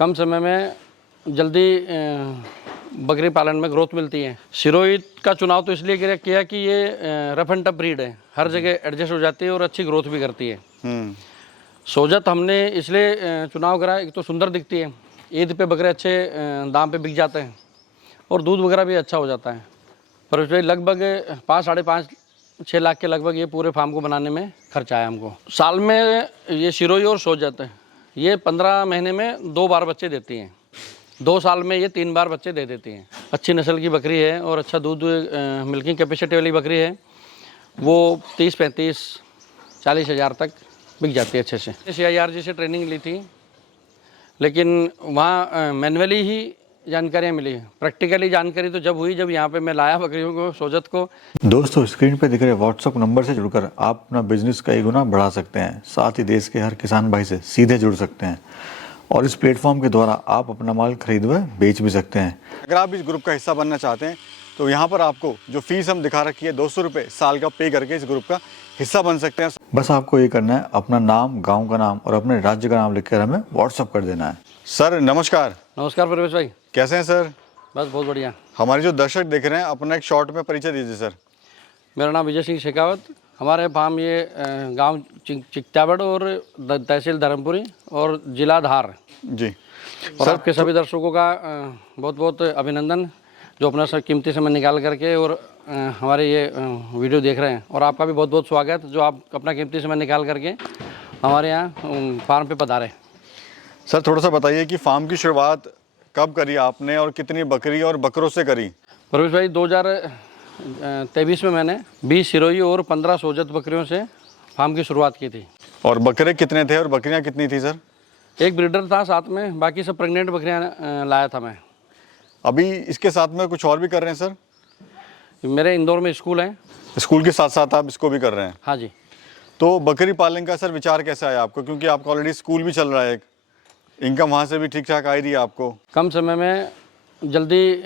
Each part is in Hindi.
कम समय में जल्दी बकरी पालन में ग्रोथ मिलती है। सिरोही का चुनाव तो इसलिए किया कि ये रफ एंड टफ ब्रीड है, हर जगह एडजस्ट हो जाती है और अच्छी ग्रोथ भी करती है। सोजत हमने इसलिए चुनाव करा, एक तो सुंदर दिखती है, ईद पे बकरे अच्छे दाम पे बिक जाते हैं और दूध वगैरह भी अच्छा हो जाता है। पर उसमें लगभग 5-5.5-6 लाख के लगभग ये पूरे फार्म को बनाने में खर्चा आया हमको। साल में ये सिरोही और सोजत है, ये 15 महीने में 2 बार बच्चे देती हैं। 2 साल में ये 3 बार बच्चे दे देती हैं। अच्छी नस्ल की बकरी है और अच्छा दूध मिल्किंग कैपेसिटी वाली बकरी है। वो 30-35-40 हज़ार तक बिक जाती है अच्छे से। CIRG से ट्रेनिंग ली थी, लेकिन वहाँ मैनुअली ही जानकारियाँ मिली। प्रैक्टिकली जानकारी तो जब हुई जब यहाँ पे मैं लाया बकरियों को, सोजत को। दोस्तों, स्क्रीन पे दिख रहे व्हाट्सएप नंबर से जुड़कर आप अपना बिजनेस कई गुना बढ़ा सकते हैं। साथ ही देश के हर किसान भाई से सीधे जुड़ सकते हैं और इस प्लेटफॉर्म के द्वारा आप अपना माल खरीद व बेच भी सकते हैं। अगर आप इस ग्रुप का हिस्सा बनना चाहते हैं तो यहाँ पर आपको जो फीस हम दिखा रखी है 200 रुपये साल का पे करके इस ग्रुप का हिस्सा बन सकते हैं। बस आपको ये करना है, अपना नाम, गांव का नाम और अपने राज्य का नाम लिखकर हमें व्हाट्सअप कर देना है। सर नमस्कार। नमस्कार प्रवेश भाई, कैसे हैं सर? बस बहुत बढ़िया। हमारे जो दर्शक देख रहे हैं अपना एक शॉर्ट में परिचय दीजिए सर। मेरा नाम विजय सिंह शेखावत। हमारे फार्म ये गांव चिकटावड़ और तहसील धर्मपुरी और जिला धार जी। और आपके सभी दर्शकों का बहुत बहुत अभिनंदन जो अपना सब कीमती समय निकाल करके और हमारे ये वीडियो देख रहे हैं। और आपका भी बहुत बहुत स्वागत जो आप अपना कीमती समय निकाल करके हमारे यहाँ फार्म पे पधारे। सर थोड़ा सा बताइए कि फार्म की शुरुआत कब करी आपने और कितनी बकरी और बकरों से करी? प्रवेश भाई 2023 में मैंने 20 सिरोही और 15 सोजत बकरियों से फार्म की शुरुआत की थी। और बकरे कितने थे और बकरियां कितनी थी सर? एक ब्रीडर था साथ में, बाकी सब प्रेग्नेंट बकरियां लाया था मैं। अभी इसके साथ में कुछ और भी कर रहे हैं सर? मेरे इंदौर में स्कूल है। स्कूल के साथ साथ आप इसको भी कर रहे हैं? हाँ जी। तो बकरी पालन का सर विचार कैसे आया आपको, क्योंकि आपका ऑलरेडी स्कूल भी चल रहा है, एक इनकम वहाँ से भी ठीक ठाक आ रही है आपको? कम समय में जल्दी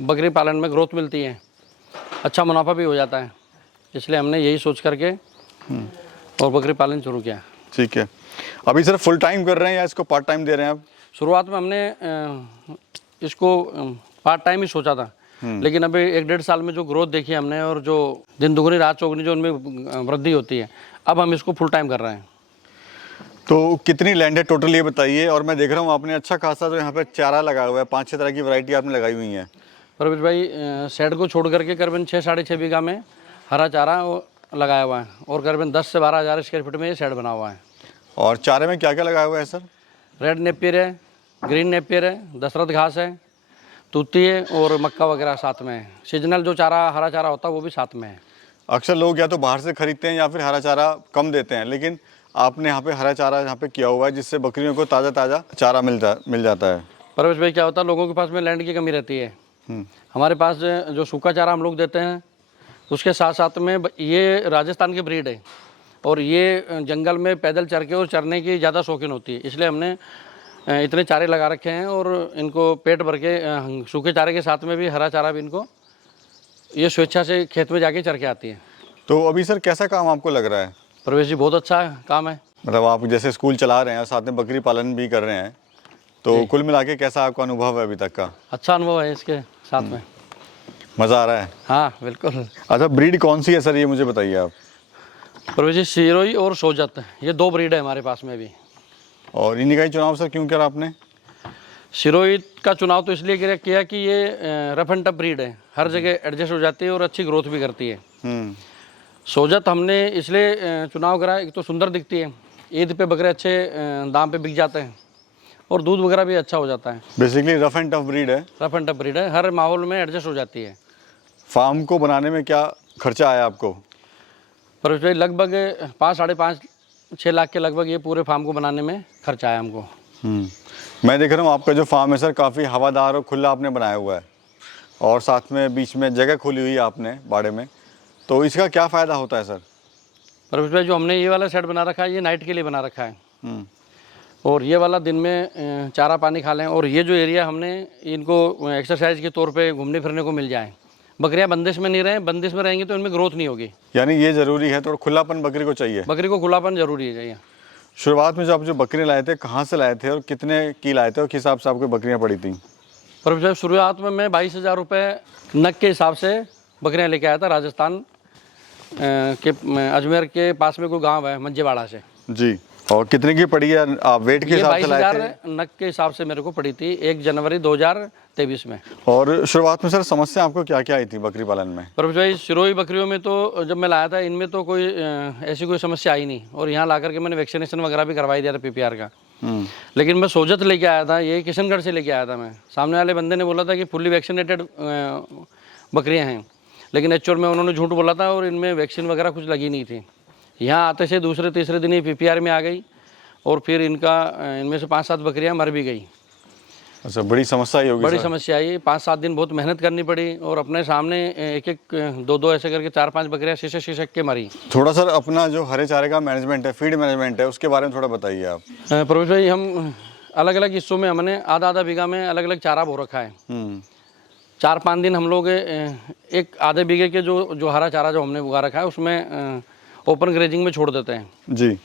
बकरी पालन में ग्रोथ मिलती है, अच्छा मुनाफा भी हो जाता है, इसलिए हमने यही सोच करके और बकरी पालन शुरू किया। ठीक है। अभी सर फुल टाइम कर रहे हैं या इसको पार्ट टाइम दे रहे हैं आप? शुरुआत में हमने इसको पार्ट टाइम ही सोचा था, लेकिन अभी 1-1.5 साल में जो ग्रोथ देखी हमने और जो दिन दुगनी रात चौगनी जो उनमें वृद्धि होती है, अब हम इसको फुल टाइम कर रहे हैं। तो कितनी लैंड है टोटल ये बताइए। और मैं देख रहा हूँ आपने अच्छा खासा तो यहाँ पे चारा लगा हुआ है, 5-6 तरह की वैरायटी आपने लगाई हुई है। प्रवेश भाई शेड को छोड़ करके करीबन 6-6.5 बीघा में हरा चारा लगाया हुआ है और करीबन 10 से 12 हज़ार स्क्वायर फीट में ये शेड बना हुआ है। और चारे में क्या क्या लगाया हुआ है सर? रेड नेपियर है, ग्रीन नेपियर है, दशरथ घास है, तूती है और मक्का वगैरह साथ में है। सीजनल जो चारा हरा चारा होता है वो भी साथ में है। अक्सर लोग या तो बाहर से खरीदते हैं या फिर हरा चारा कम देते हैं, लेकिन आपने यहाँ पे हरा चारा यहाँ पे किया हुआ है जिससे बकरियों को ताज़ा ताज़ा चारा मिल जाता है। परवेश भाई क्या होता है, लोगों के पास में लैंड की कमी रहती है। हमारे पास जो सूखा चारा हम लोग देते हैं उसके साथ साथ में ये राजस्थान की ब्रीड है और ये जंगल में पैदल चर के और चरने की ज़्यादा शौकीन होती है, इसलिए हमने इतने चारे लगा रखे हैं और इनको पेट भर के सूखे चारे के साथ में भी हरा चारा भी इनको ये स्वेच्छा से खेत में जाके चर के आती है। तो अभी सर कैसा काम आपको लग रहा है? प्रवेश जी बहुत अच्छा काम है। मतलब आप जैसे स्कूल चला रहे हैं साथ में बकरी पालन भी कर रहे हैं, तो कुल मिला के कैसा आपका अनुभव है अभी तक का? अच्छा अनुभव है इसके साथ में, मज़ा आ रहा है? हाँ बिल्कुल। अच्छा ब्रीड कौन सी है सर ये मुझे बताइए आप? प्रवेश जी सिरोही और सोजत ये 2 ब्रीड है हमारे पास में भी। और इन्हीं का ही चुनाव सर क्यों करा आपने? सिरोही का चुनाव तो इसलिए किया कि ये रफ एंड टफ ब्रीड है, हर जगह एडजस्ट हो जाती है और अच्छी ग्रोथ भी करती है। सोजत हमने इसलिए चुनाव करा, एक तो सुंदर दिखती है, ईद पे बकरे अच्छे दाम पे बिक जाते हैं और दूध वगैरह भी अच्छा हो जाता है। Basically rough and tough breed है। रफ एंड टफ ब्रीड है, हर माहौल में एडजस्ट हो जाती है। फार्म को बनाने में क्या खर्चा आया आपको? पर उसमें लगभग 5-5.5-6 लाख के लगभग ये पूरे फार्म को बनाने में खर्चा आया हमको। मैं देख रहा हूँ आपका जो फार्म है सर काफ़ी हवादार और खुला आपने बनाया हुआ है और साथ में बीच में जगह खोली हुई है आपने बाड़े में, तो इसका क्या फ़ायदा होता है सर? पर उसमें जो हमने ये वाला सेट बना रखा है ये नाइट के लिए बना रखा है और ये वाला दिन में चारा पानी खा लें और ये जो एरिया हमने इनको एक्सरसाइज के तौर पे घूमने फिरने को मिल जाए। बकरियां बंदिश में नहीं रहें, बंदिश में रहेंगी तो इनमें ग्रोथ नहीं होगी। यानी ये ज़रूरी है, थोड़ा खुलापन बकरी को चाहिए। बकरी को खुलापन जरूरी है चाहिए। शुरुआत में जो आप जो बकरियां लाए थे, कहाँ से लाए थे और कितने की लाए थे और किस हिसाब से आपको बकरियां पड़ी थी? पर जब शुरुआत में मैं 22,000 रुपये नग के हिसाब से बकरियां लेके आया था राजस्थान के अजमेर के पास में कोई गांव है मंजेवाड़ा से जी। और कितने की पड़ी है? आप वेट के ये हिसाब से लाए 22,000 थे? नग के हिसाब से मेरे को पड़ी थी 1 जनवरी 2023 में। और शुरुआत में सर समस्या आपको क्या क्या आई थी बकरी पालन में? पर भाई सिरोही बकरियों में तो जब मैं लाया था इनमें तो कोई ऐसी कोई समस्या आई नहीं, और यहाँ ला करके मैंने वैक्सीनेशन वगैरह भी करवाई दिया था PPR का। लेकिन मैं सोजत लेके आया था, ये किशनगढ़ से लेके आया था मैं। सामने वाले बंदे ने बोला था कि फुल्ली वैक्सीनेटेड बकरियाँ हैं, लेकिन एक्चुअल में उन्होंने झूठ बोला था और इनमें वैक्सीन वगैरह कुछ लगी नहीं थी। यहाँ आते से दूसरे तीसरे दिन ही PPR में आ गई और फिर इनमें से 5-7 बकरियाँ मर भी गई। अच्छा, बड़ी समस्या ही होगी बड़ी सर। समस्या आई। 5-7 दिन बहुत मेहनत करनी पड़ी और अपने सामने एक 2-2 ऐसे करके 4-5 बकरियाँ शीशक के मरी। थोड़ा सर अपना जो हरे चारे का मैनेजमेंट है, फीड मैनेजमेंट है, उसके बारे में थोड़ा बताइए आप। प्रवेश भाई, हम अलग अलग हिस्सों में हमने आधा बीघा में अलग अलग चारा बो रखा है। 4-5 दिन हम लोग एक आधे बीघे के जो हरा चारा जो हमने उगा रखा है उसमें ओपन ग्रेजिंग में छोड़ देते हैं जी।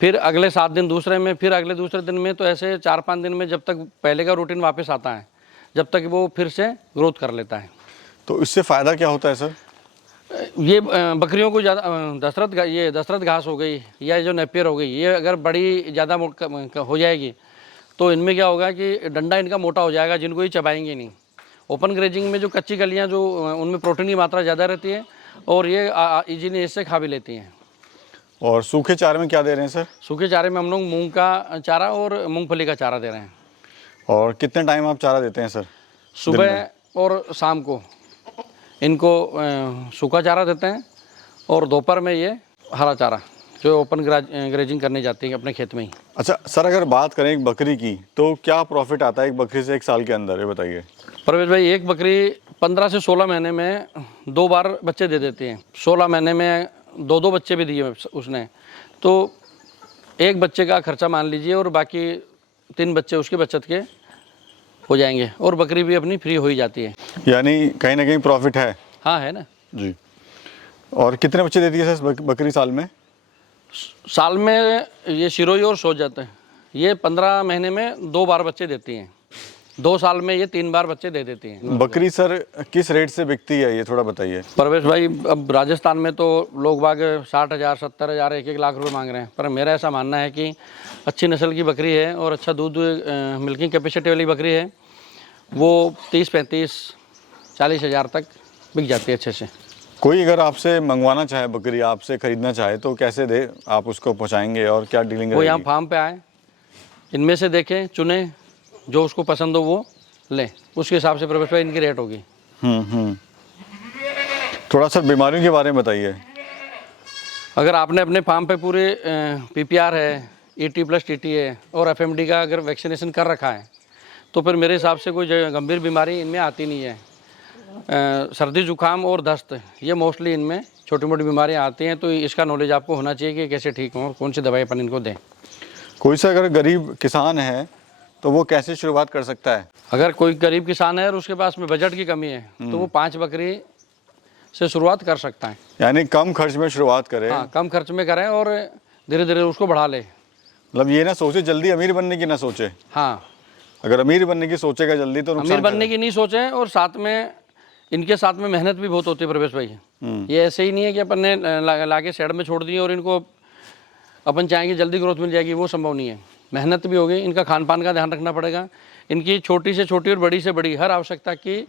फिर अगले 7 दिन दूसरे में, फिर अगले दूसरे दिन में, तो ऐसे 4-5 दिन में जब तक पहले का रूटीन वापस आता है, जब तक वो फिर से ग्रोथ कर लेता है। तो इससे फ़ायदा क्या होता है सर? ये बकरियों को ज़्यादा ये दशरथ घास हो गई या जो नेपियर हो गई, ये अगर बड़ी ज़्यादा हो जाएगी तो इनमें क्या होगा कि डंडा इनका मोटा हो जाएगा, जिनको ये चबाएंगे नहीं। ओपन ग्रेजिंग में जो कच्ची कलियाँ जो उनमें प्रोटीन की मात्रा ज़्यादा रहती है और ये इजीली इससे खा भी लेती हैं। और सूखे चारे में क्या दे रहे हैं सर? सूखे चारे में हम लोग मूंग का चारा और मूंगफली का चारा दे रहे हैं। और कितने टाइम आप चारा देते हैं सर? सुबह और शाम को इनको सूखा चारा देते हैं और दोपहर में ये हरा चारा जो ओपन ग्रेजिंग करने जाती है अपने खेत में ही। अच्छा सर, अगर बात करें एक बकरी की तो क्या प्रॉफिट आता है एक बकरी से 1 साल के अंदर, ये बताइए। परवेश भाई, एक बकरी 15 से 16 महीने में 2 बार बच्चे दे देती है। 16 महीने में 2-2 बच्चे भी दिए उसने, तो एक बच्चे का खर्चा मान लीजिए और बाकी 3 बच्चे उसके बचत के हो जाएंगे और बकरी भी अपनी फ्री हो ही जाती है। यानी कहीं ना कहीं प्रॉफिट है। हाँ, है ना जी। और कितने बच्चे देती है सर बकरी साल में? साल में ये सिरोही और सोजत है, ये 15 महीने में 2 बार बच्चे देती हैं। 2 साल में ये 3 बार बच्चे दे देती हैं। बकरी सर किस रेट से बिकती है, ये थोड़ा बताइए। परवेश भाई, अब राजस्थान में तो लोग बाग 60,000, 70,000, 1-1 लाख रुपए मांग रहे हैं, पर मेरा ऐसा मानना है कि अच्छी नस्ल की बकरी है और अच्छा दूध मिल्किंग कैपेसिटी वाली बकरी है, वो 30-35, 40,000 तक बिक जाती है अच्छे से। कोई अगर आपसे मंगवाना चाहे बकरी, आपसे खरीदना चाहे तो कैसे दे आप उसको पहुंचाएंगे और क्या डीलिंग वो यहाँ रहेगी? फार्म पे आए, इनमें से देखें, चुने, जो उसको पसंद हो वो ले, उसके हिसाब से प्रवेश भाई इनकी रेट होगी। थोड़ा सर बीमारियों के बारे में बताइए। अगर आपने अपने फार्म पे पूरे PPR है, ET+TT है और FMD का अगर वैक्सीनेशन कर रखा है तो फिर मेरे हिसाब से कोई गंभीर बीमारी इनमें आती नहीं है। सर्दी जुकाम और दस्त, ये मोस्टली इनमें छोटी मोटी बीमारियां आती हैं, तो इसका नॉलेज आपको होना चाहिए कि कैसे ठीक हो, कौन सी दवाई अपन इनको दें। कोई सा अगर गरीब किसान है तो वो कैसे शुरुआत कर सकता है? अगर कोई गरीब किसान है और उसके पास में बजट की कमी है तो वो 5 बकरी से शुरुआत कर सकता है। यानी कम खर्च में शुरुआत करे। हाँ, कम खर्च में करें और धीरे धीरे उसको बढ़ा ले। मतलब ये ना सोचे जल्दी अमीर बनने की ना सोचे। हाँ, अगर अमीर बनने की सोचेगा जल्दी तो नुकसान अमीर बनने की नहीं सोचें, और साथ में इनके साथ में मेहनत भी बहुत होती है प्रवेश भाई। ये ऐसे ही नहीं है कि अपन ने लाके साइड में छोड़ दिए और इनको अपन चाहेंगे जल्दी ग्रोथ मिल जाएगी, वो संभव नहीं है। मेहनत भी होगी, इनका खान पान का ध्यान रखना पड़ेगा, इनकी छोटी से छोटी और बड़ी से बड़ी हर आवश्यकता की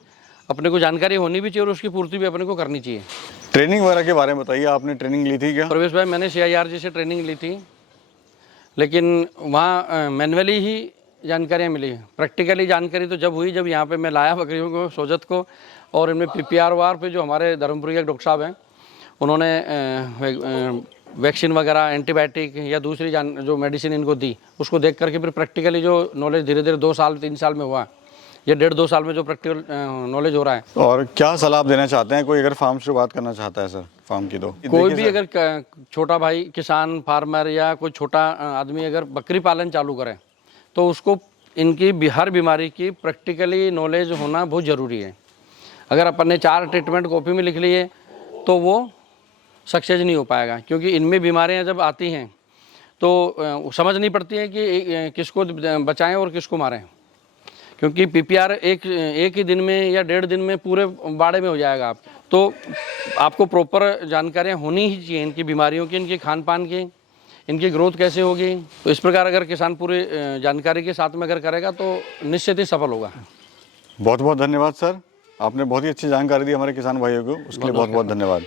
अपने को जानकारी होनी भी चाहिए और उसकी पूर्ति भी अपने को करनी चाहिए। ट्रेनिंग वगैरह के बारे में बताइए, आपने ट्रेनिंग ली थी क्या? प्रवेश भाई, मैंने CIRG से ट्रेनिंग ली थी, लेकिन वहाँ मैनुअली ही जानकारियाँ मिली। प्रैक्टिकली जानकारी तो जब हुई जब यहाँ पे मैं लाया बकरियों को, सोजत को, और इनमें PPR वार पे जो हमारे धर्मपुरी के डॉक्टर साहब हैं उन्होंने वैक्सीन वगैरह, एंटीबायोटिक या दूसरी जो मेडिसिन इनको दी, उसको देख करके फिर प्रैक्टिकली जो नॉलेज धीरे धीरे 2 साल 3 साल में हुआ, ये 1.5-2 साल में जो प्रैक्टिकल नॉलेज हो रहा है। और क्या सलाह आप देना चाहते हैं कोई अगर फार्म शुरुआत करना चाहता है सर फार्म की? तो कोई भी अगर छोटा भाई किसान, फार्मर या कोई छोटा आदमी अगर बकरी पालन चालू करे तो उसको इनकी हर बीमारी की प्रैक्टिकली नॉलेज होना बहुत ज़रूरी है। अगर अपन ने 4 ट्रीटमेंट कॉपी में लिख लिए तो वो सक्सेस नहीं हो पाएगा, क्योंकि इनमें बीमारियां जब आती हैं तो समझ नहीं पड़ती है कि किसको बचाएं और किसको मारें, क्योंकि पीपीआर एक ही दिन में या 1.5 दिन में पूरे बाड़े में हो जाएगा। आप तो आपको प्रॉपर जानकारियाँ होनी ही चाहिए इनकी बीमारियों की, इनके खान पान की, इनकी ग्रोथ कैसे होगी। तो इस प्रकार अगर किसान पूरी जानकारी के साथ में अगर करेगा तो निश्चित ही सफल होगा। बहुत बहुत धन्यवाद सर, आपने बहुत ही अच्छी जानकारी दी हमारे किसान भाइयों को, उसके लिए बहुत बहुत धन्यवाद।